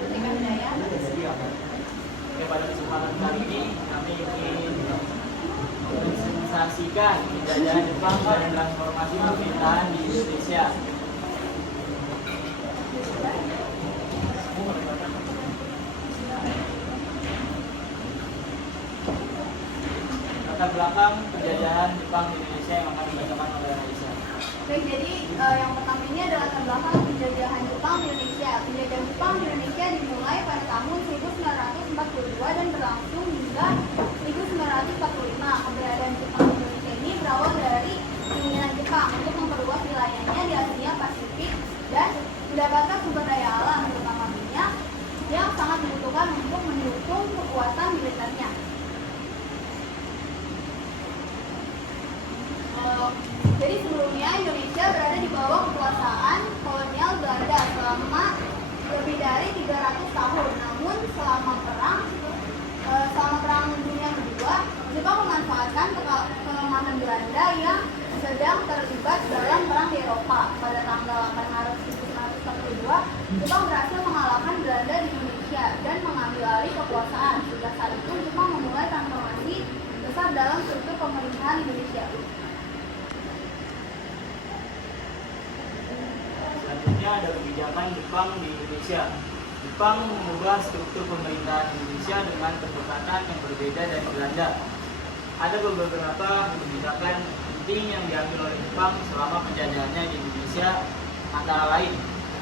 Pendidikan Budaya. Oke, pada kesempatan kali ini kami ingin mensensasikan penjajahan Jepang dan transformasi pemerintahan di Indonesia. Latar belakang penjajahan Jepang di Indonesia yang akan dibacakan oleh Raisa. Baik, jadi yang pertama ini adalah latar belakang penjajahan Jepang di Indonesia. Penjajahan Jepang di Indonesia dimulai pada tahun 1942 dan berlangsung hingga 1945. Keberadaan Jepang di Indonesia ini berawal dari keinginan Jepang untuk memperluas wilayahnya di Asia Pasifik dan mendapatkan sumber daya alam, terutama minyak, yang sangat dibutuhkan untuk mendukung kekuatan militernya. Jadi sebelumnya Indonesia berada di bawah kekuasaan kolonial Belanda selama lebih dari 300 tahun. Namun selama perang dunia kedua, Jepang memanfaatkan kelemahan Belanda yang sedang terlibat dalam perang di Eropa. Pada tanggal 8 Maret 1942, Jepang berhasil mengalahkan Belanda di Indonesia dan mengambil alih kekuasaan. Sejak saat itu, Jepang memulai transformasi besar dalam struktur pemerintahan Indonesia. Selanjutnya ada kebijakan Jepang di Indonesia. Jepang mengubah struktur pemerintahan Indonesia dengan pendekatan yang berbeda dari Belanda. Ada beberapa kebijakan penting yang diambil oleh Jepang selama penjajahannya di Indonesia, antara lain.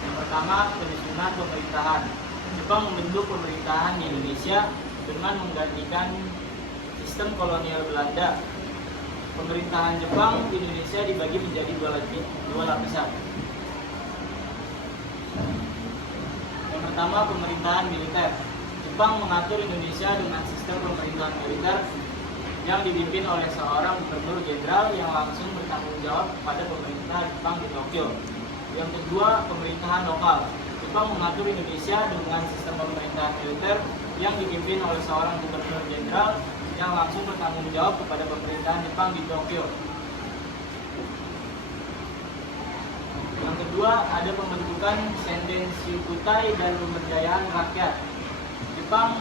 Yang pertama, penyusunan pemerintahan. Jepang membentuk pemerintahan di Indonesia dengan menggantikan sistem kolonial Belanda. Pemerintahan Jepang di Indonesia dibagi menjadi dua lapisan. Yang pertama, pemerintahan militer. Jepang mengatur Indonesia dengan sistem pemerintahan militer yang dipimpin oleh seorang gubernur jenderal yang langsung bertanggung jawab kepada pemerintah Jepang di Tokyo. Yang kedua, pemerintahan lokal. Jepang mengatur Indonesia dengan sistem pemerintahan militer yang dipimpin oleh seorang gubernur jenderal yang langsung bertanggung jawab kepada pemerintahan Jepang di Tokyo. Yang kedua, ada pembentukan Senden Shukutai dan pemberdayaan rakyat. Jepang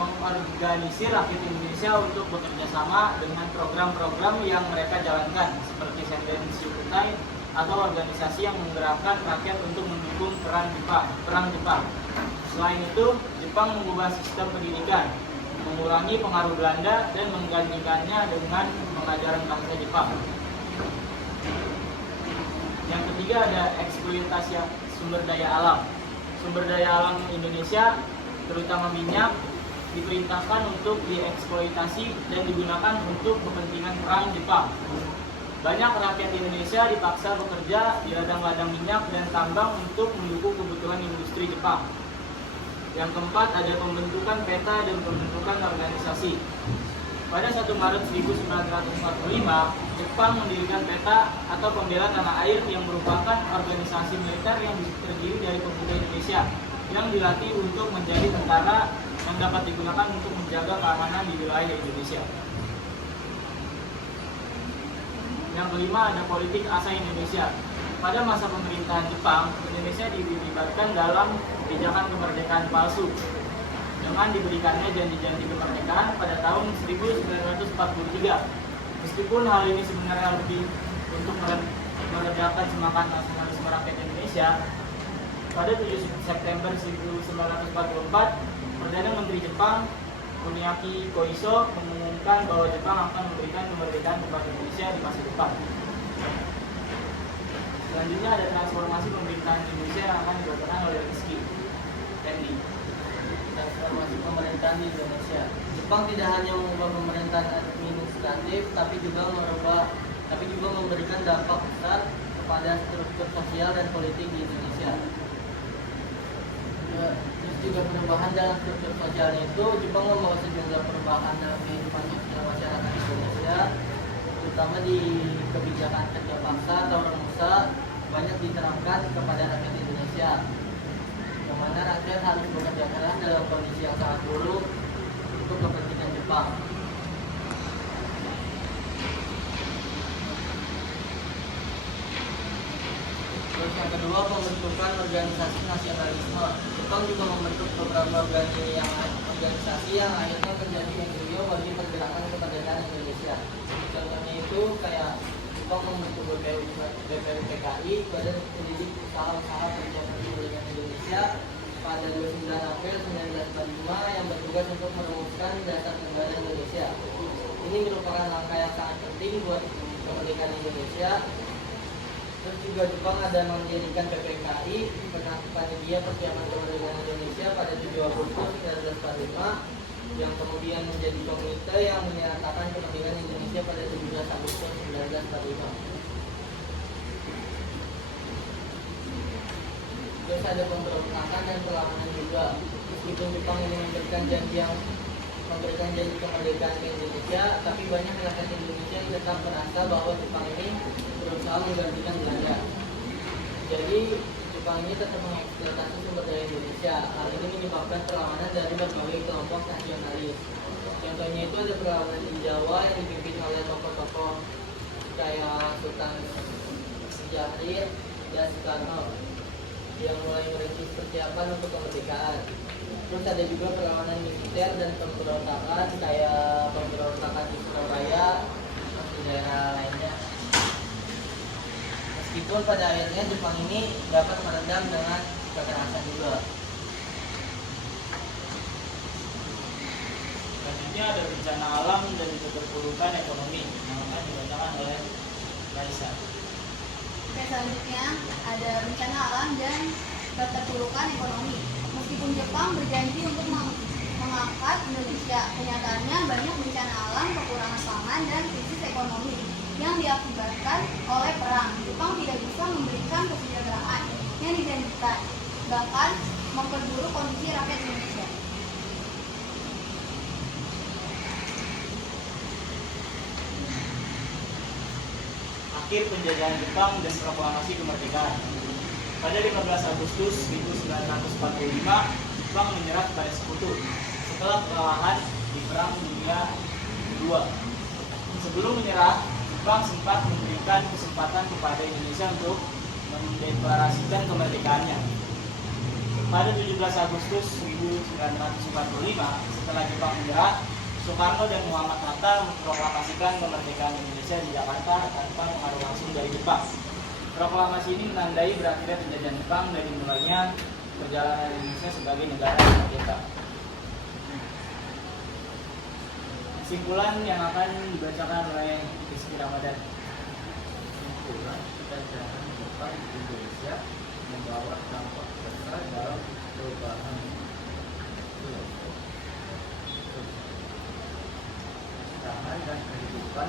mengorganisir rakyat Indonesia untuk bekerja sama dengan program-program yang mereka jalankan, seperti Senden Shukutai atau organisasi yang menggerakkan rakyat untuk mendukung perang Jepang. Selain itu, Jepang mengubah sistem pendidikan, mengurangi pengaruh Belanda dan menggantikannya dengan pengajaran bahasa Jepang. Yang ketiga, ada eksploitasi sumber daya alam. Sumber daya alam Indonesia, terutama minyak, diperintahkan untuk dieksploitasi dan digunakan untuk kepentingan perang Jepang. Banyak rakyat Indonesia dipaksa bekerja di ladang-ladang minyak dan tambang untuk mendukung kebutuhan industri Jepang. Yang keempat, ada pembentukan peta dan pembentukan organisasi. Pada 1 Maret 1945, Jepang mendirikan PETA atau Pembela Tanah Air yang merupakan organisasi militer yang terdiri dari pemuda Indonesia yang dilatih untuk menjadi tentara yang dapat digunakan untuk menjaga keamanan di wilayah Indonesia. Yang kelima, ada politik asa Indonesia. Pada masa pemerintahan Jepang, Indonesia dilibatkan dalam kebijakan kemerdekaan palsu dengan diberikannya janji-janji kemerdekaan pada tahun 1943. Meskipun hal ini sebenarnya lebih untuk meredakan semangat nasionalisme rakyat Indonesia, pada 7 September 1944, Perdana Menteri Jepang Kuniaki Koiso mengumumkan bahwa Jepang akan memberikan kemerdekaan kepada Indonesia di masa depan. Selanjutnya ada transformasi pemerintahan Indonesia yang akan dibacakan oleh Rizky Randy. Transformasi pemerintahan di Indonesia. Jepang tidak hanya mengubah pemerintahan administratif, tapi juga memberikan dampak besar kepada struktur sosial dan politik di Indonesia. Terus juga perubahan dalam struktur sosial itu, Jepang membawa sejumlah perubahan dalam kehidupan sosial masyarakat Indonesia, terutama di kebijakan kerja paksa atau remusa banyak diterapkan kepada rakyat Indonesia, yang mana rakyat harus bekerja keras dalam kondisi yang sangat buruk untuk kepentingan Jepang. Terus yang kedua, pembentukan organisasi nasionalisme. Jepang Jepang juga membentuk beberapa organisasi yang akhirnya menjadi embryo bagi pergerakan kemerdekaan Indonesia. Contohnya itu kayak Jepang membentuk BPUPKI, Badan Pendidik Usaha-Usaha Kerja Kemerdekaan Indonesia, pada 29 April 1945 yang bertugas untuk merumuskan dasar negara Indonesia. Ini merupakan langkah yang sangat penting buat kemerdekaan Indonesia. Terus juga Jepang ada mendirikan PPKI, Panitia Persiapan Kemerdekaan Indonesia, pada 7 Agustus 1945, yang kemudian menjadi komite yang menyatakan kemerdekaan Indonesia pada 17 Agustus 1945. Terus ada pemberontakan dan perlawanan juga. Meskipun Jepang ini memberikan janji kemerdekaan ke Indonesia, tapi banyak rakyat Indonesia yang tetap merasa bahwa Jepang ini berusaha menggantikan Belanda. Jadi Jepang ini tetap mengeksploitasi sumber daya Indonesia. Hal ini menyebabkan perlawanan dari berbagai kelompok nasionalis. Contohnya itu ada perlawanan di Jawa yang dipimpin oleh tokoh-tokoh kayak Sultan Syahrir dan Soekarno yang mulai merintis persiapan untuk kemerdekaan. Terus ada juga perlawanan militer dan pemberontakan kayak pemberontakan di Surabaya dan di daerah lainnya. Meskipun pada akhirnya Jepang ini dapat meredam dengan kekerasan juga. Selanjutnya ada bencana alam dan keterpurukan ekonomi yang akan dibacakan oleh Raisa. Oke, selanjutnya ada bencana alam dan keterpurukan ekonomi. Meskipun Jepang berjanji untuk mengangkat Indonesia, kenyataannya banyak bencana alam, kekurangan pangan, dan krisis ekonomi yang diakibatkan oleh perang. Jepang tidak bisa memberikan kesejahteraan yang dijanjikan, bahkan memperburuk kondisi rakyat Indonesia. Akhir penjajahan Jepang dan proklamasi kemerdekaan. Pada 15 Agustus 1945, Jepang menyerah kepada Sekutu setelah kekalahan di Perang Dunia II. Sebelum menyerah, Jepang sempat memberikan kesempatan kepada Indonesia untuk mendeklarasikan kemerdekaannya. Pada 17 Agustus 1945, setelah Jepang menyerah, Soekarno dan Muhammad Hatta memproklamasikan kemerdekaan Indonesia di Jakarta tanpa pengaruh langsung dari Jepang. Proklamasi ini menandai berakhirnya penjajahan Jepang dan dimulainya perjalanan Indonesia sebagai negara yang merdeka. Kesimpulan yang akan dibacakan oleh Rizky Ramadan. Kesimpulan, penjajahan Jepang di Indonesia membawa dampak besar dalam perubahan kehidupan dan kehidupan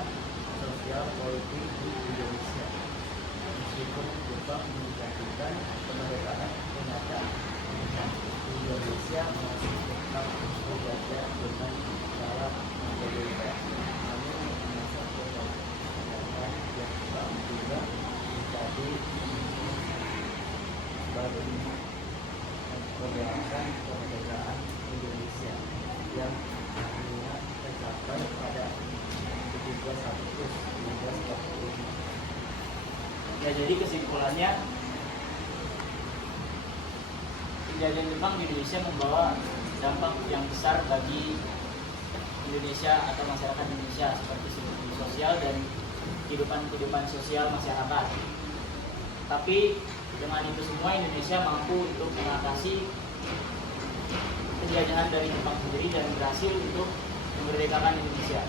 sosial politik di Indonesia. Meskipun Jepang menjadikan kemerdekaan kenyataan, Indonesia masih tetap berjaya dengan cara berbeda. Namun masa kemerdekaan yang Jepang juga menjadi sebagai memperjuangkan kemerdekaan Indonesia yang akhirnya tercapai pada 17 Agustus 1945. Ya, jadi kesimpulannya, penjajahan Jepang di Indonesia membawa dampak yang besar bagi Indonesia atau masyarakat Indonesia seperti segi sosial dan kehidupan sosial masyarakat. Tapi dengan itu semua Indonesia mampu untuk mengatasi penjajahan dari Jepang sendiri dan berhasil untuk memerdekakan Indonesia.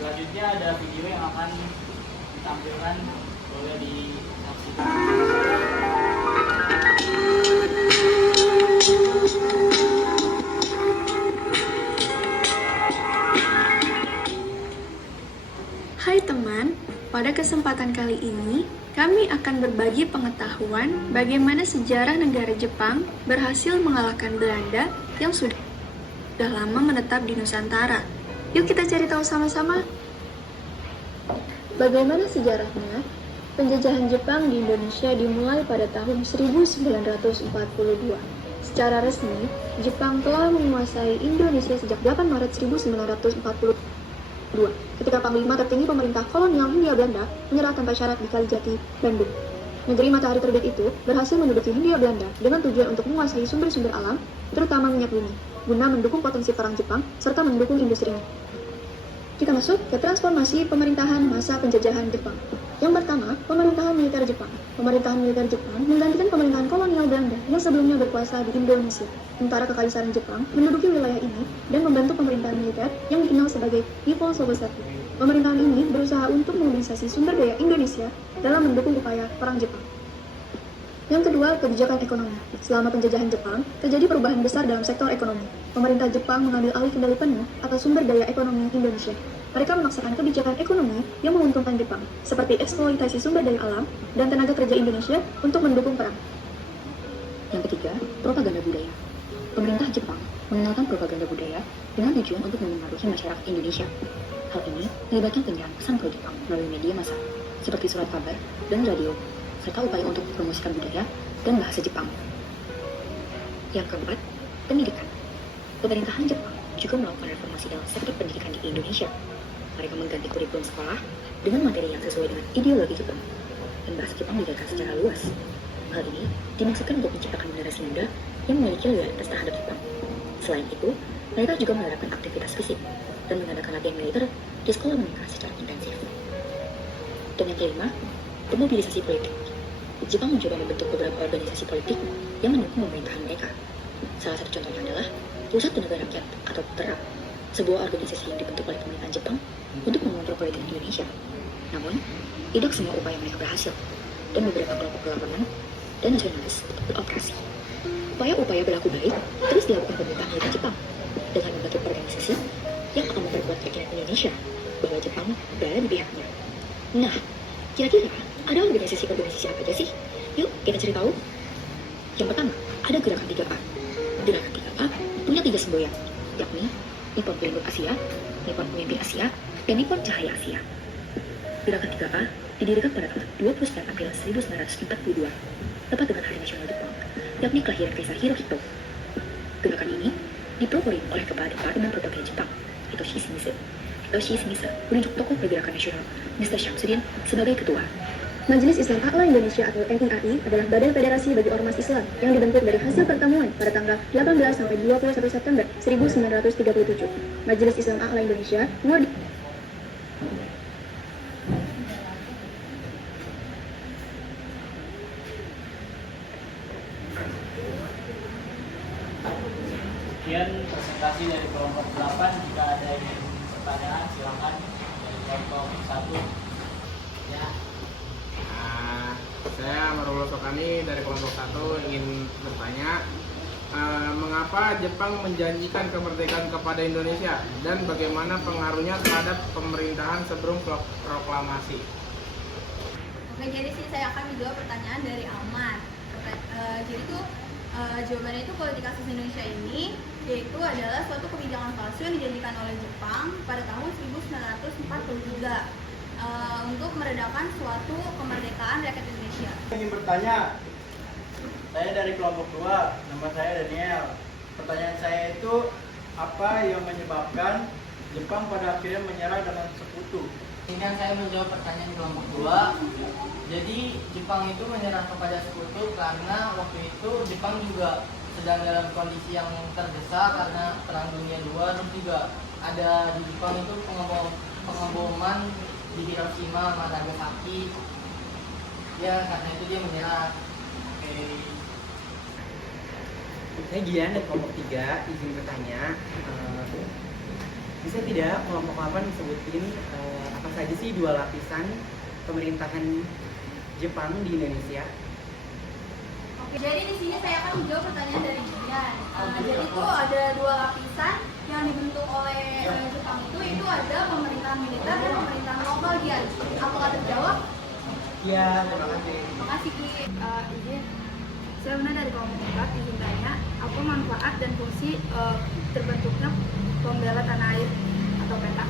Selanjutnya ada video yang akan ditampilkan, boleh disaksikan. Hai teman, pada kesempatan kali ini kami akan berbagi pengetahuan bagaimana sejarah negara Jepang berhasil mengalahkan Belanda yang sudah lama menetap di Nusantara. Yuk kita cari tahu sama-sama. Bagaimana sejarahnya? Penjajahan Jepang di Indonesia dimulai pada tahun 1942. Secara resmi, Jepang telah menguasai Indonesia sejak 8 Maret 1940. 2. Ketika Panglima tertinggi pemerintah kolonial Hindia Belanda menyerah tanpa syarat di Kalijati, Bandung. Negeri matahari terbit itu berhasil menduduki Hindia Belanda dengan tujuan untuk menguasai sumber-sumber alam, terutama minyak bumi, guna mendukung potensi perang Jepang serta mendukung industrinya. Kita masuk ke transformasi pemerintahan masa penjajahan Jepang. Yang pertama, pemerintahan militer Jepang. Pemerintahan militer Jepang menggantikan pemerintahan kolonial Belanda yang sebelumnya berkuasa di Indonesia. Sementara kekaisaran Jepang menduduki wilayah ini dan membentuk pemerintahan militer yang dikenal sebagai Nippon Shobosatsu. Pemerintahan ini berusaha untuk memobilisasi sumber daya Indonesia dalam mendukung upaya perang Jepang. Yang kedua, kebijakan ekonomi. Selama penjajahan Jepang, terjadi perubahan besar dalam sektor ekonomi. Pemerintah Jepang mengambil alih kendali penuh atas sumber daya ekonomi Indonesia. Mereka memaksakan kebijakan ekonomi yang menguntungkan Jepang, seperti eksploitasi sumber daya alam dan tenaga kerja Indonesia untuk mendukung perang. Yang ketiga, propaganda budaya. Pemerintah Jepang mengenalkan propaganda budaya dengan tujuan untuk memengaruhi masyarakat Indonesia. Hal ini melibatkan penyiaran pesan pro Jepang melalui media massa, seperti surat kabar dan radio, serta upaya untuk mempromosikan budaya dan bahasa Jepang. Yang keempat, pendidikan. Pemerintahan Jepang juga melakukan reformasi dalam sektor pendidikan di Indonesia. Mereka mengganti kurikulum sekolah dengan materi yang sesuai dengan ideologi Jepang, dan bahasa Jepang digagas secara luas. Hal ini dimaksudkan untuk menciptakan generasi muda yang memiliki loyalitas terhadap Jepang. Selain itu, mereka juga menerapkan aktivitas fisik dan mengadakan latihan militer di sekolah mereka secara intensif. Dan yang kelima, demobilisasi politik. Jepang mencoba membentuk beberapa organisasi politik yang mendukung pemerintahan mereka. Salah satu contohnya adalah Pusat Tenaga Rakyat atau PERA, sebuah organisasi yang dibentuk oleh pemerintahan Jepang untuk mengontrol politik Indonesia. Namun, tidak semua upaya mereka berhasil, dan beberapa kelompok kelaparan dan nasionalis beroperasi. Upaya-upaya berlaku baik terus dilakukan pemerintah militer Jepang dengan membentuk organisasi yang akan memperkuat keyakinan Indonesia bahwa Jepang berada di pihaknya. Nah, kira-kira ada organisasi-organisasi apa aja sih? Yuk, kita cari tahu. Yang pertama, ada Gerakan 3A. Gerakan 3A punya 3 semboyan, yakni Nippon Pelindung Asia, Nippon Pemimpin Asia, dan Nippon Cahaya Asia. Gerakan 3A didirikan pada tanggal 29 April 1942, tepat dengan Hari Nasional Jepang, yakni kelahiran Kaisar Hirohito. Gerakan ini dipelopori oleh Kepala Departemen Propaganda Jepang, Hitoshi Shimizu. Hitoshi Shimizu menunjuk tokoh pergerakan nasional, Mr. Syamsuddin, sebagai ketua. Majelis Islam A'la Indonesia atau MIAI adalah badan federasi bagi ormas Islam yang dibentuk dari hasil pertemuan pada tanggal 18 sampai 21 September 1937. Majelis Islam A'la Indonesia Kemudian presentasi dari kelompok 8, jika ada yang ingin pertanyaan silakan dari kelompok 1. Ya. Saya Marulus Sokani dari kelompok 1 ingin bertanya, mengapa Jepang menjanjikan kemerdekaan kepada Indonesia dan bagaimana pengaruhnya terhadap pemerintahan sebelum proklamasi? Oke, jadi sih saya akan menjawab pertanyaan dari Alman. Jadi tuh jawabannya itu politik kasus Indonesia ini yaitu adalah suatu kebijakan palsu yang dijanjikan oleh Jepang pada tahun 1943 untuk meredakan suatu kemerdekaan rakyat Indonesia. Ingin bertanya, saya dari kelompok 2, nama saya Daniel. Pertanyaan saya itu, apa yang menyebabkan Jepang pada akhirnya menyerah dengan sekutu? Kemudian saya menjawab pertanyaan kelompok 2. Jadi Jepang itu menyerah kepada sekutu karena waktu itu Jepang juga sedang dalam kondisi yang terdesak karena Perang Dunia II, dan juga ada di Jepang itu pengeboman di Hiroshima sama Nagasaki. Ya, karena itu dia menyerah. Saya Gian dari kelompok 3, izin bertanya, bisa tidak kelompok 8 disebutin apa saja sih 2 lapisan pemerintahan Jepang di Indonesia? Oke, jadi di sini saya akan menjawab pertanyaan dari Gian. Jadi itu ada 2 lapisan yang dibentuk oleh Jepang itu ada pemerintahan militer dan pemerintahan lokal, Gian. Apakah terjawab? Iya, terima kasih. Terima kasih, Ki. Izin. Saya Luna dari kelompok 4 izin tanya, apa manfaat dan fungsi terbentuknya pembela tanah air atau PETA?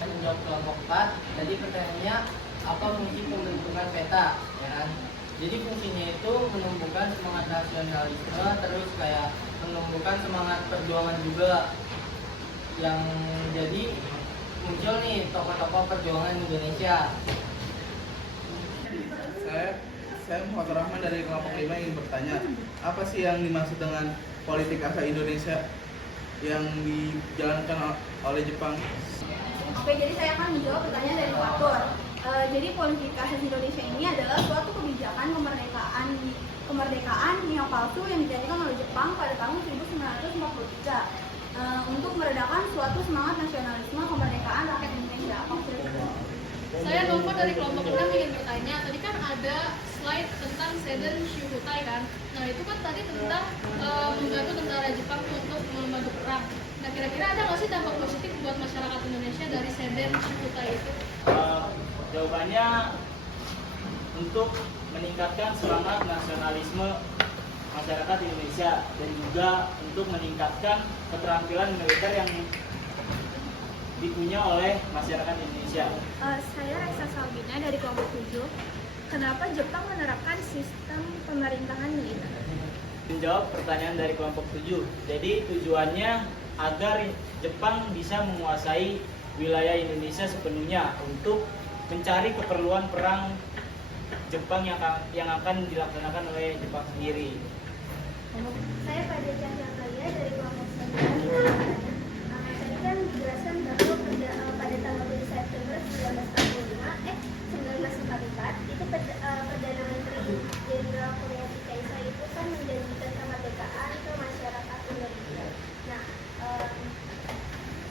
Saya menjawab kelompok 4. Jadi pertanyaannya, apa fungsi pembentukan PETA, ya kan? Jadi fungsinya itu menumbuhkan semangat nasionalisme, terus kayak menumbuhkan semangat perjuangan juga, yang jadi muncul nih tokoh-tokoh perjuangan Indonesia. Saya Muhammad Rahman dari kelompok 5 ingin bertanya, apa sih yang dimaksud dengan politik asa Indonesia yang dijalankan oleh Jepang? Oke, jadi saya akan menjawab pertanyaan dari Faktor. Jadi politik asas Indonesia ini adalah suatu kebijakan kemerdekaan yang palsu yang dijanjikan oleh Jepang pada tahun 1943 untuk meredakan suatu semangat nasionalisme kemerdekaan rakyat Indonesia. Saya Nova dari kelompok 6 ingin bertanya, tadi kan ada slide tentang Seiden Shuhutai kan. Nah itu kan tadi tentang membantu tentara Jepang untuk membantu perang. Nah kira-kira ada nggak sih dampak positif buat masyarakat Indonesia dari Seiden Shuhutai itu? Jawabannya untuk meningkatkan semangat nasionalisme masyarakat Indonesia dan juga untuk meningkatkan keterampilan militer yang dipunya oleh masyarakat Indonesia. Saya Reksa Salbina dari kelompok 7. Kenapa Jepang menerapkan sistem pemerintahan militer? Menjawab pertanyaan dari kelompok 7. Jadi tujuannya agar Jepang bisa menguasai wilayah Indonesia sepenuhnya untuk mencari keperluan perang Jepang yang akan dilaksanakan oleh Jepang sendiri. Saya pada Cahya dari kelompok 9. Tadi kan dijelaskan bahwa pada tanggal 7 September 1944 itu Perdana Menteri Jenderal Koreashi Kaisar itu kan menjanjikan kemerdekaan ke masyarakat Indonesia. Nah,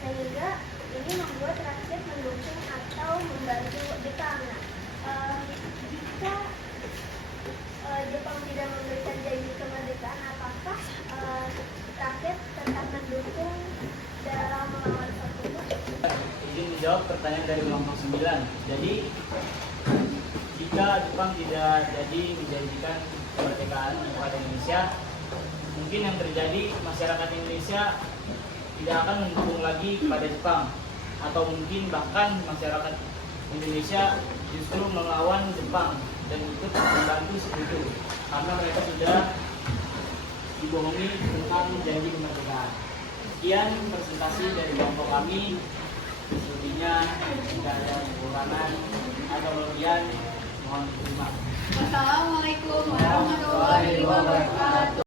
sehingga ini membuat rakyat mendukung atau membantu Jepang. Nah, jika Jepang tidak memberikan janji kemerdekaan, apakah rakyat tetap mendukung dalam melawan tersebut? Izin menjawab pertanyaan dari kelompok 9. Jadi jika Jepang tidak jadi menjanjikan kemerdekaan kepada Indonesia, mungkin yang terjadi masyarakat Indonesia tidak akan mendukung lagi kepada Jepang, atau mungkin bahkan masyarakat Indonesia justru melawan Jepang dan ikut membantu sekutu karena mereka sudah dibohongi tentang janji kemerdekaan. Sekian presentasi dari kelompok kami. Selebihnya jika ada kekurangan atau kelebihan mohon diterima. Wassalamualaikum warahmatullahi wabarakatuh.